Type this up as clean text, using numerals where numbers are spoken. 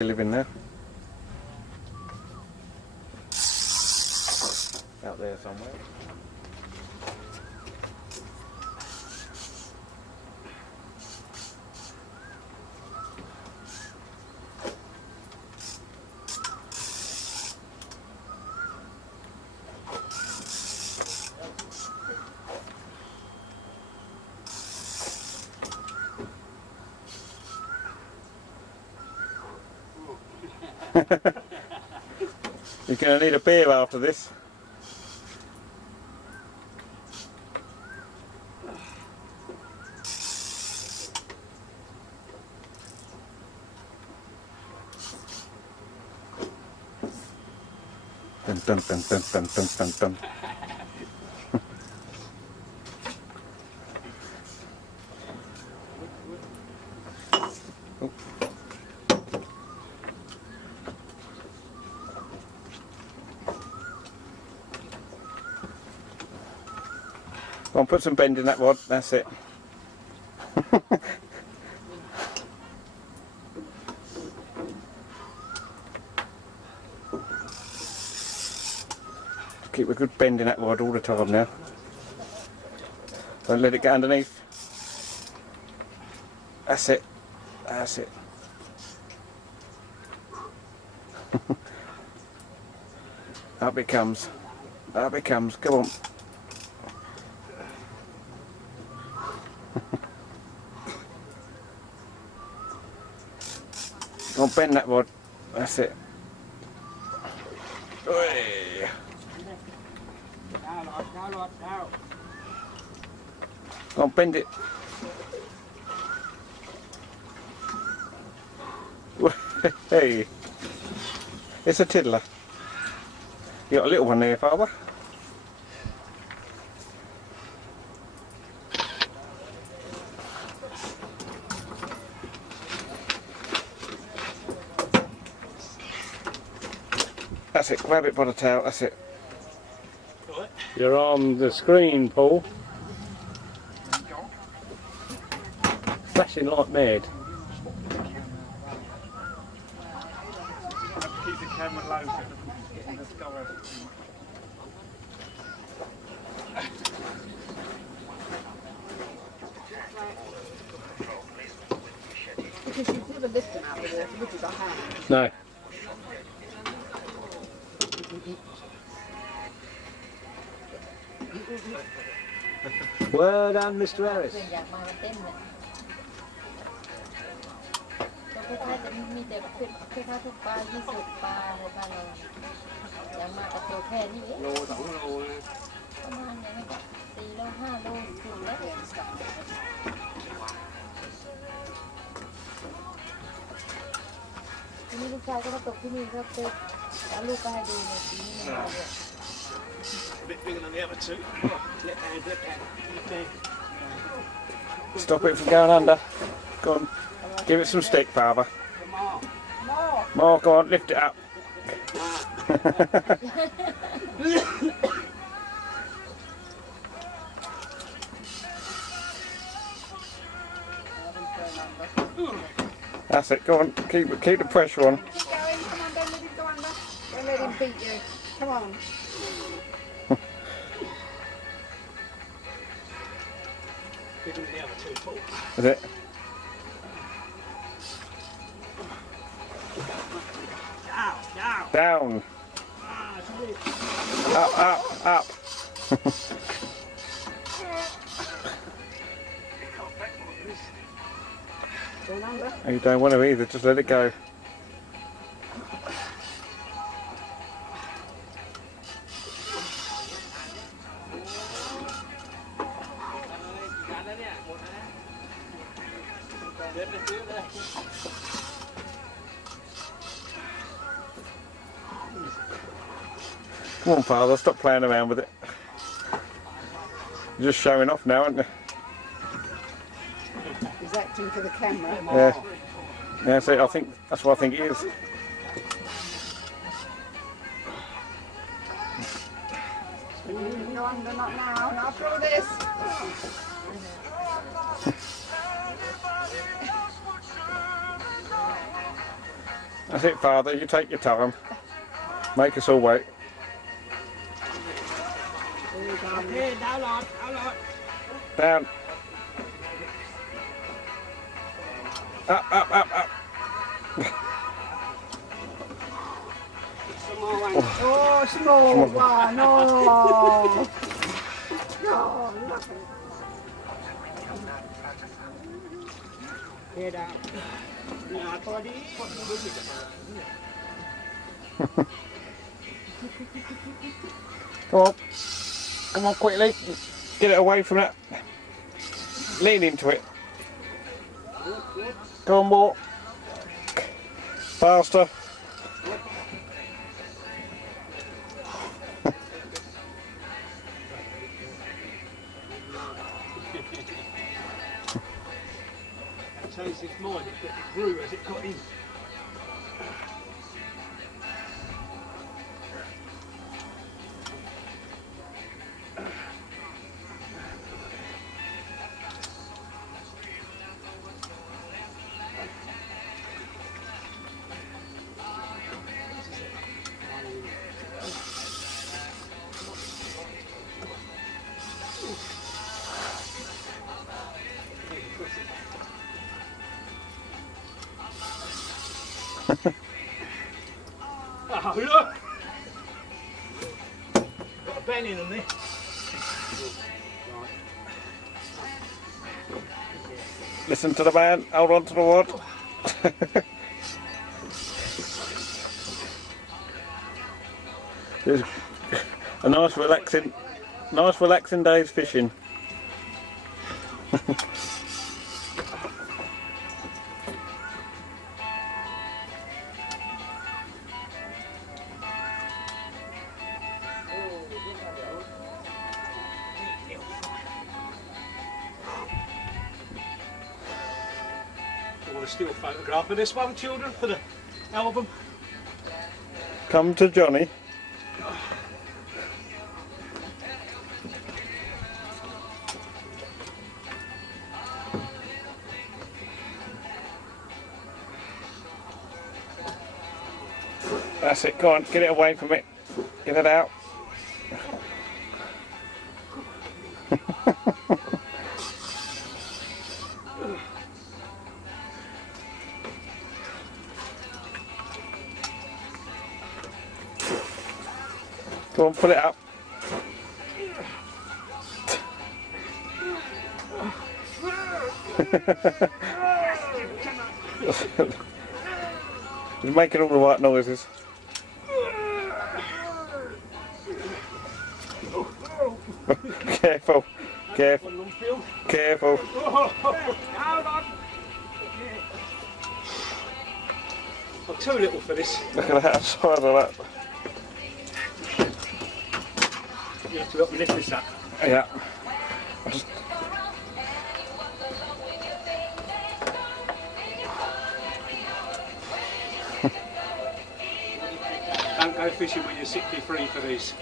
Living there. Out there somewhere. You're going to need a beer after this. Dun dun dun dun dun dun dun dun. Go on, put some bend in that rod, that's it. Keep a good bend in that rod all the time now. Don't let it get underneath. That's it. That's it. Up it comes. Up it comes. Come on. Go on, bend that rod. That's it. Oi. Go on, bend it. Hey, it's a tiddler. You got a little one there, Father. That's it, grab it by the tail, that's it. You're on the screen, Paul. Flashing like mad. Keep the camera low so it doesn't get in the sky. Because you've never lifted out of the water, which is a hand. No. Well done, Mr. Harris. คล้ายๆจะมีแต่คล้ายๆทุกปลา20 ปลาในบ้านเราอย่ามากับตัวแค่นี้เอง โล2 โลนะ ประมาณอย่างนี้ก็4 โล 5 โลถึงแล้วทีนี้ลูกชายก็มาตกที่นี่ครับเต็มแล้วลูกก็ให้ดูในปีนี้มาเลย A bit bigger than the other two. Left hand, left hand, left hand. Stop it from going under. Go on, give it some stick, Father. More, go on, lift it up. That's it, go on, keep the pressure on. Keep going, come on, don't let him go under. Don't let him beat you. Come on. Bigger than the other two, Paul. Is it? Down, down. Down. Up, up, up. Going under. You don't want to either, just let it go. Come on, Father, stop playing around with it. You're just showing off now, aren't you? He's acting for the camera. Yeah. Yeah, so I think that's what I think it is. Go under, not now. Not through this. That's it, Father. You take your time. Make us all wait. Here, down on, down on. Down. Up, up, up, up. Some more one. Oh, small one. Oh. Oh, lovely. Here, down. Now, body. Come on. Come on, quickly. Get it away from that. Lean into it. Go on, walk. Faster. Changed its mind, it grew as it got in. Oh, look! Got a bend on there. Listen to the man. Hold on to the rod. It's a nice relaxing day's fishing. I want a still photograph of this one, children, for the album. Come to Johnny. That's it, go on, get it away from it. Get it out. Go on, pull it up. He's making all the right noises. Careful, careful, careful. I'm too little for this. Look at that side of that. You have to help me lift this up. Yeah. I just... Don't go fishing when you're 63 for these.